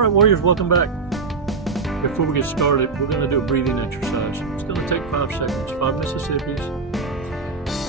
All right, warriors, welcome back. Before we get started, we're going to do a breathing exercise. It's going to take 5 seconds, 5 Mississippis,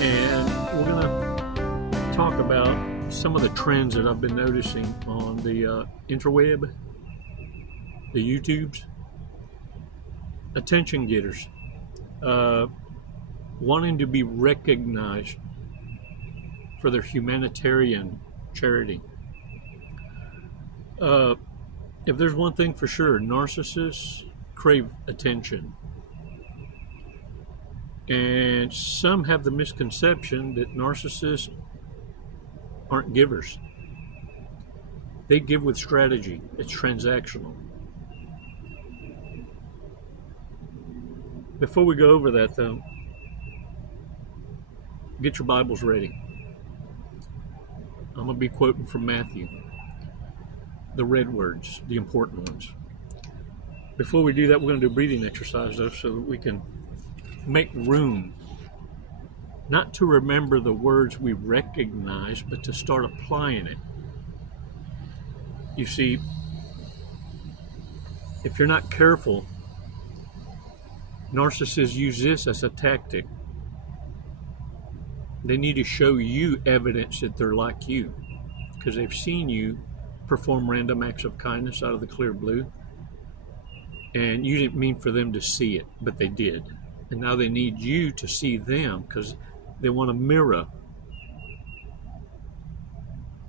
and we're going to talk about some of the trends that I've been noticing on the interweb, the YouTubes. Attention getters, wanting to be recognized for their humanitarian charity. If there's one thing for sure, narcissists crave attention. And some have the misconception that narcissists aren't givers. They give with strategy. It's transactional. Before we go over that, though, get your Bibles ready. I'm going to be quoting from Matthew. The red words, the important ones. Before we do that, we're going to do a breathing exercise, though, so that we can make room, not to remember the words we recognize, but to start applying it. You see, if you're not careful, narcissists use this as a tactic. They need to show you evidence that they're like you, because they've seen you perform random acts of kindness out of the clear blue, and you didn't mean for them to see it, but they did. And now they need you to see them, because they want to mirror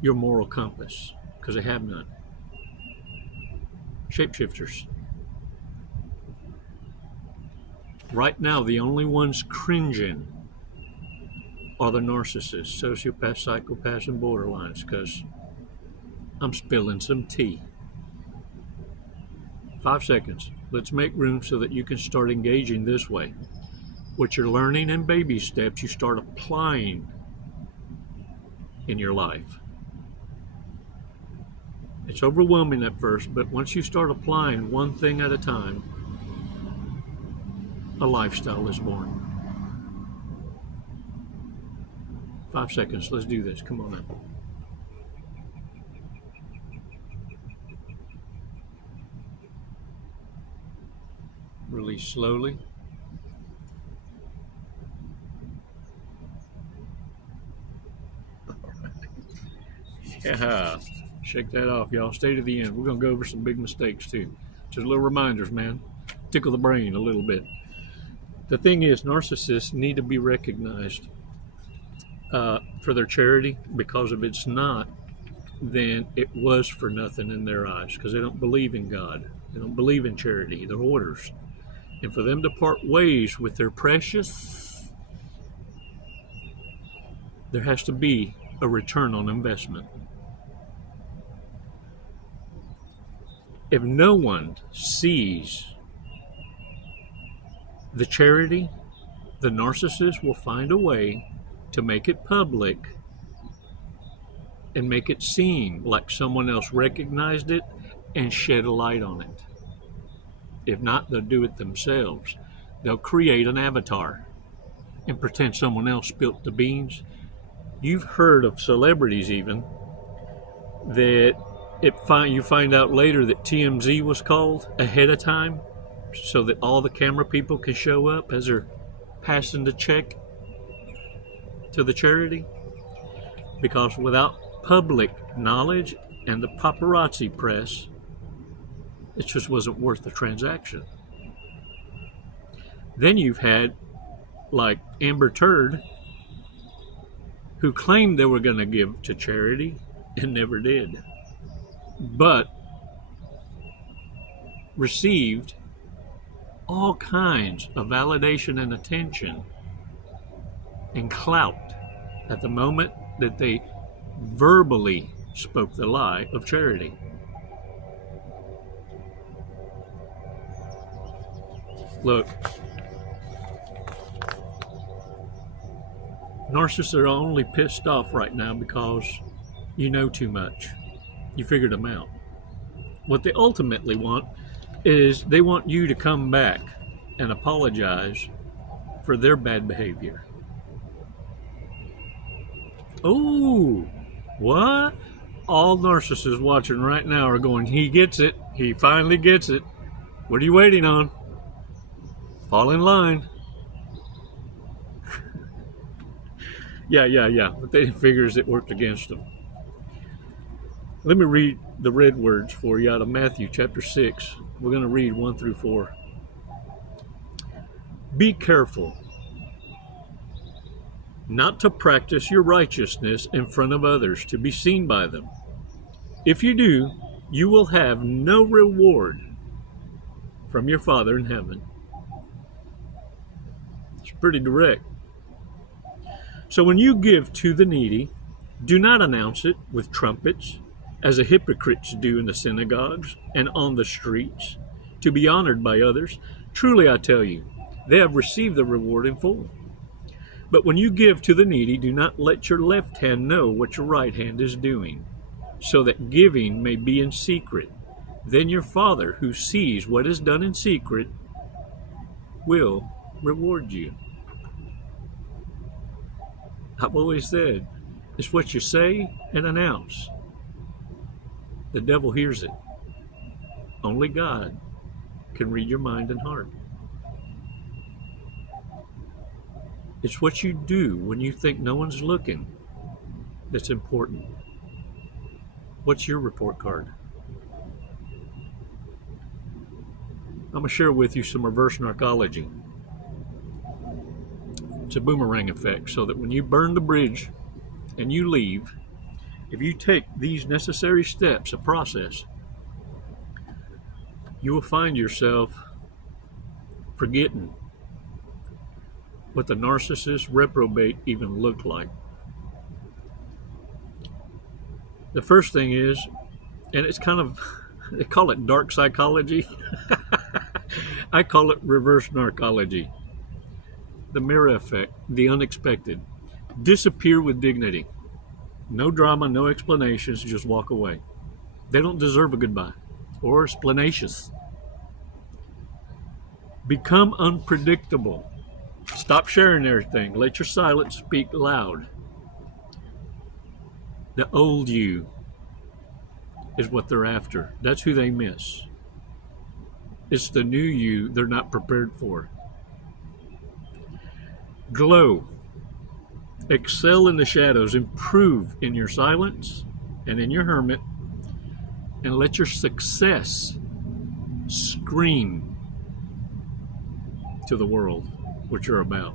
your moral compass, because they have none. Shapeshifters. Right now, the only ones cringing are the narcissists, sociopaths, psychopaths, and borderlines, because I'm spilling some tea. 5 seconds. Let's make room so that you can start engaging this way. What you're learning in baby steps, you start applying in your life. It's overwhelming at first, but once you start applying one thing at a time, a lifestyle is born. 5 seconds. Let's do this. Come on up. Release slowly. Yeah, shake that off, y'all. Stay to the end. We're going to go over some big mistakes, too. Just little reminders, man. Tickle the brain a little bit. The thing is, narcissists need to be recognized for their charity, because if it's not, then it was for nothing in their eyes, because they don't believe in God. They don't believe in charity. They're orders. And for them to part ways with their precious, there has to be a return on investment. If no one sees the charity, the narcissist will find a way to make it public and make it seem like someone else recognized it and shed a light on it. If not, they'll do it themselves. They'll create an avatar and pretend someone else spilt the beans. You've heard of celebrities even that you find out later that TMZ was called ahead of time so that all the camera people can show up as they're passing the check to the charity. Because without public knowledge and the paparazzi press, it just wasn't worth the transaction. Then you've had, like Amber Turd, who claimed they were going to give to charity and never did, but received all kinds of validation and attention and clout at the moment that they verbally spoke the lie of charity. Look, narcissists are only pissed off right now because you know too much. You figured them out. What they ultimately want is they want you to come back and apologize for their bad behavior. Oh, what? All narcissists watching right now are going, he gets it. He finally gets it. What are you waiting on? Fall in line. Yeah. But they figures it worked against them. Let me read the red words for you out of Matthew chapter 6. We're going to read 1 through 4. Be careful not to practice your righteousness in front of others to be seen by them. If you do, you will have no reward from your Father in heaven. It's pretty direct. So when you give to the needy, do not announce it with trumpets, as the hypocrites do in the synagogues and on the streets, to be honored by others. Truly I tell you, they have received the reward in full. But when you give to the needy, do not let your left hand know what your right hand is doing, so that giving may be in secret. Then your Father, who sees what is done in secret, will reward you. I've always said, it's what you say and announce. The devil hears it. Only God can read your mind and heart. It's what you do when you think no one's looking that's important. What's your report card? I'm going to share with you some reverse narcology. It's a boomerang effect, so that when you burn the bridge and you leave, if you take these necessary steps, a process, you will find yourself forgetting what the narcissist reprobate even looked like. The first thing is, and it's kind of, they call it dark psychology. I call it reverse narcology. The mirror effect, the unexpected. Disappear with dignity. No drama, no explanations, just walk away. They don't deserve a goodbye or explanations. Become unpredictable. Stop sharing everything. Let your silence speak loud. The old you is what they're after. That's who they miss. It's the new you they're not prepared for. Glow. Excel in the shadows. Improve in your silence and in your hermit. And let your success scream to the world what you're about.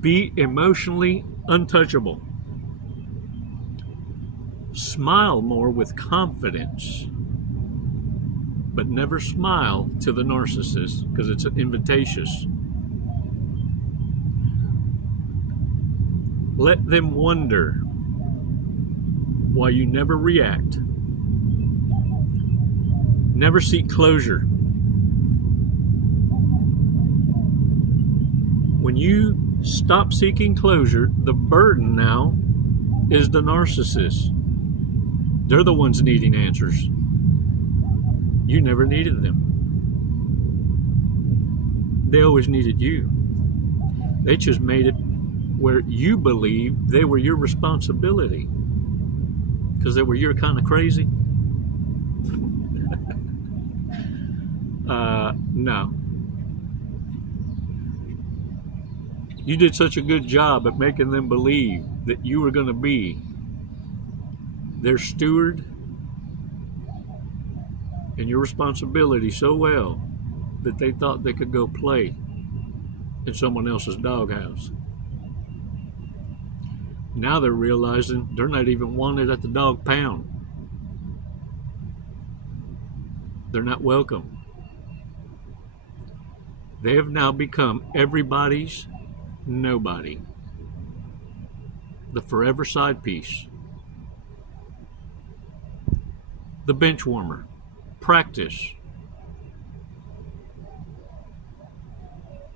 Be emotionally untouchable. Smile more with confidence, but never smile to the narcissist because it's invitatious. Let them wonder why you never react. Never seek closure. When you stop seeking closure, the burden now is the narcissist. They're the ones needing answers. You never needed them. They always needed you. They just made it where you believed they were your responsibility because they were your kind of crazy. No. You did such a good job at making them believe that you were going to be their steward and your responsibility so well that they thought they could go play in someone else's doghouse. Now they're realizing they're not even wanted at the dog pound. They're not welcome. They have now become everybody's nobody. The forever side piece. The bench warmer. Practice.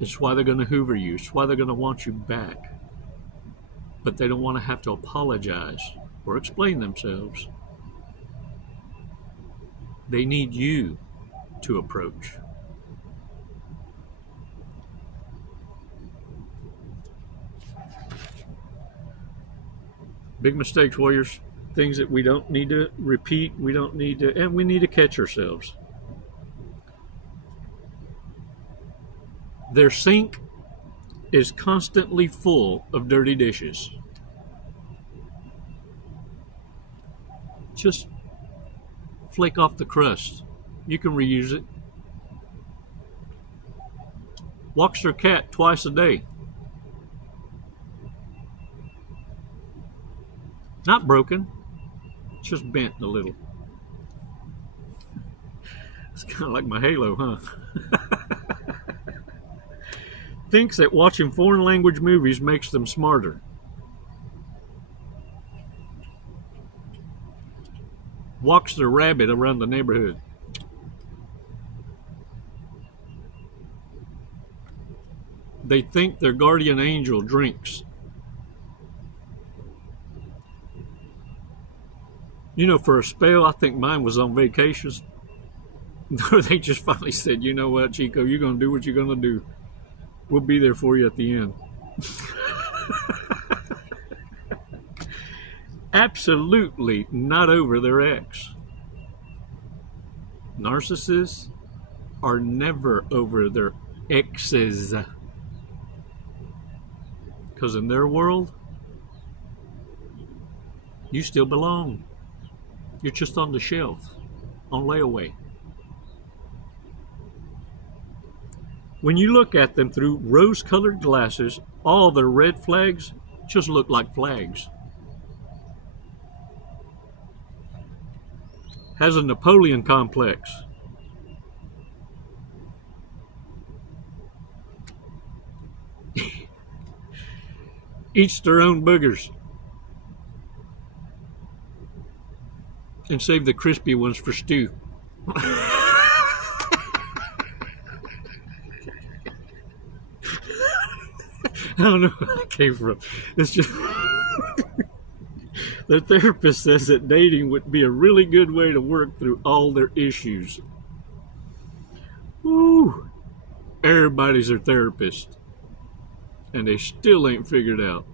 It's why they're going to hoover you. It's why they're going to want you back. But they don't want to have to apologize or explain themselves. They need you to approach. Big mistakes, warriors. things that we don't need to repeat, and we need to catch ourselves. Their sink is constantly full of dirty dishes. Just flake off the crust. You can reuse it. Walks their cat twice a day. Not broken, just bent a little. It's kind of like my halo, huh? Thinks that watching foreign language movies makes them smarter. Walks their rabbit around the neighborhood. They think their guardian angel drinks. You know, for a spell, I think mine was on vacations. They just finally said, you know what, Chico, you're going to do what you're going to do. We'll be there for you at the end. Absolutely not over their ex. Narcissists are never over their exes. Because in their world, you still belong. You're just on the shelf, on layaway. When you look at them through rose-colored glasses, all their red flags just look like flags. Has a Napoleon complex. Eats their own boogers. And save the crispy ones for stew. I don't know where that came from. It's just their therapist says that dating would be a really good way to work through all their issues. Woo! Everybody's their therapist, and they still ain't figured out.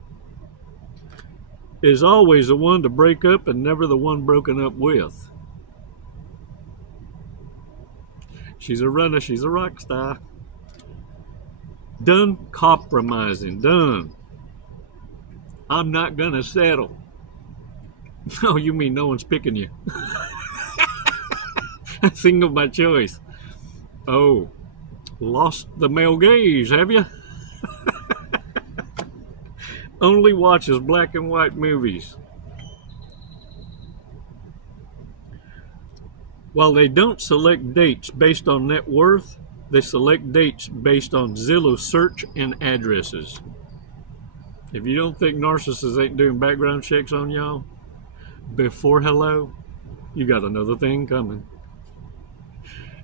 Is always the one to break up and never the one broken up with. She's a runner, she's a rock star. Done compromising, done. I'm not gonna settle. Oh, you mean no one's picking you? Single by choice. Oh, lost the male gaze, have you? Only watches black and white movies. While they don't select dates based on net worth, they select dates based on Zillow search and addresses. If you don't think narcissists ain't doing background checks on y'all before hello, you got another thing coming.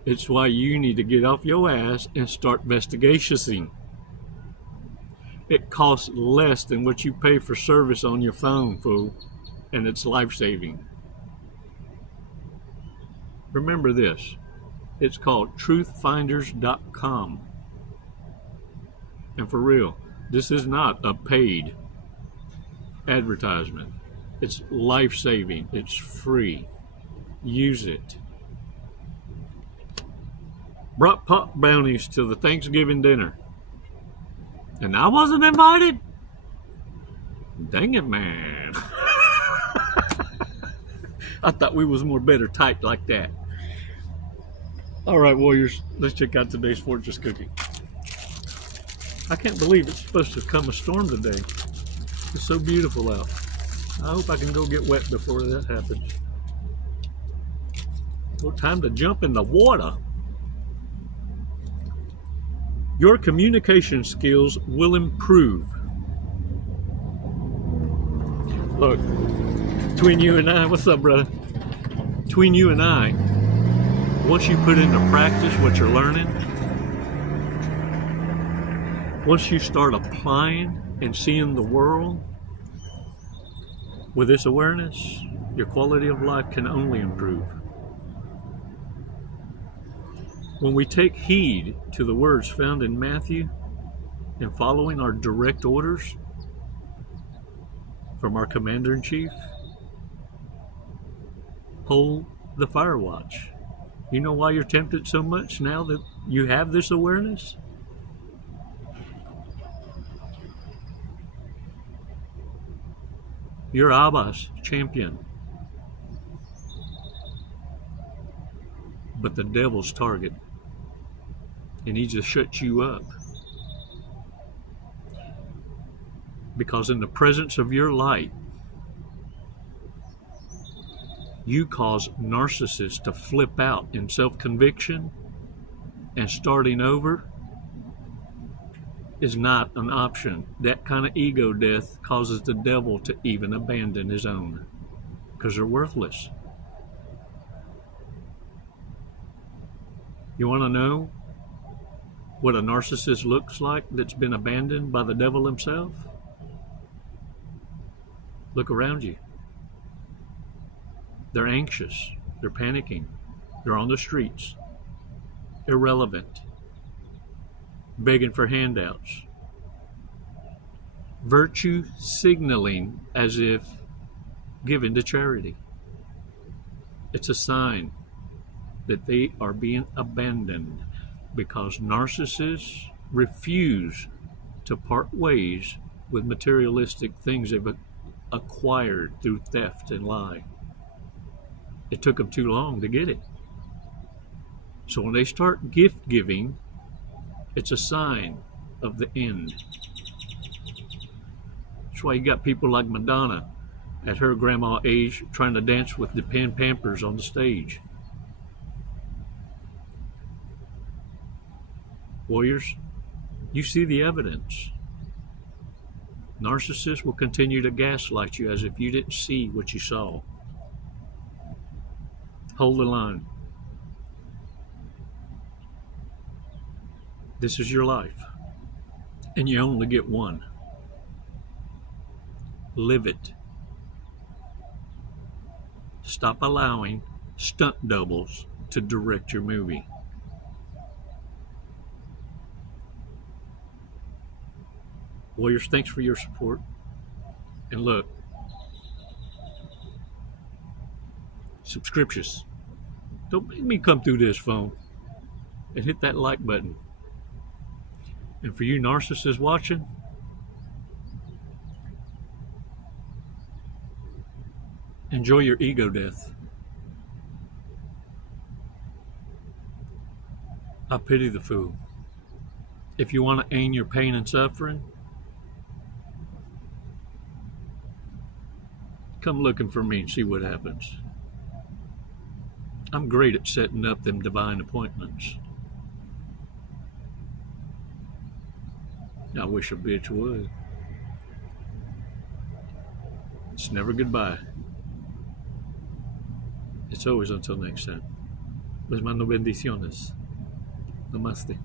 It's why you need to get off your ass and start investigating. It costs less than what you pay for service on your phone, fool, and it's life-saving. Remember this. It's called truthfinders.com. And for real, this is not a paid advertisement. It's life-saving. It's free. Use it. Brought pop brownies to the Thanksgiving dinner. And I wasn't invited? Dang it, man. I thought we was more better tight like that. All right, warriors, let's check out today's fortress cookie. I can't believe it's supposed to come a storm today. It's so beautiful out. I hope I can go get wet before that happens. Well, time to jump in the water. Your communication skills will improve. Look, between you and I, what's up, brother? Between you and I, once you put into practice what you're learning, once you start applying and seeing the world with this awareness, your quality of life can only improve. When we take heed to the words found in Matthew and following our direct orders from our Commander-in-Chief, hold the fire watch. You know why you're tempted so much now that you have this awareness? You're Abba's champion, but the devil's target, and he just shuts you up. Because in the presence of your light, you cause narcissists to flip out in self-conviction, and starting over is not an option. That kind of ego death causes the devil to even abandon his own, because they're worthless. You want to know what a narcissist looks like that's been abandoned by the devil himself? Look around you. They're anxious. They're panicking. They're on the streets. Irrelevant. Begging for handouts. Virtue signaling as if given to charity. It's a sign that they are being abandoned, because narcissists refuse to part ways with materialistic things they've acquired through theft and lie. It took them too long to get it. So when they start gift giving, it's a sign of the end. That's why you got people like Madonna at her grandma age trying to dance with the Pampers on the stage. Warriors, you see the evidence. Narcissists will continue to gaslight you as if you didn't see what you saw. Hold the line. This is your life, and you only get one. Live it. Stop allowing stunt doubles to direct your movie. Warriors, thanks for your support. And look, subscriptions. Don't make me come through this phone, and hit that like button. And for you narcissists watching, enjoy your ego death. I pity the fool. If you want to end your pain and suffering, come looking for me and see what happens. I'm great at setting up them divine appointments. I wish a bitch would. It's never goodbye. It's always until next time. Les mando bendiciones. Namaste.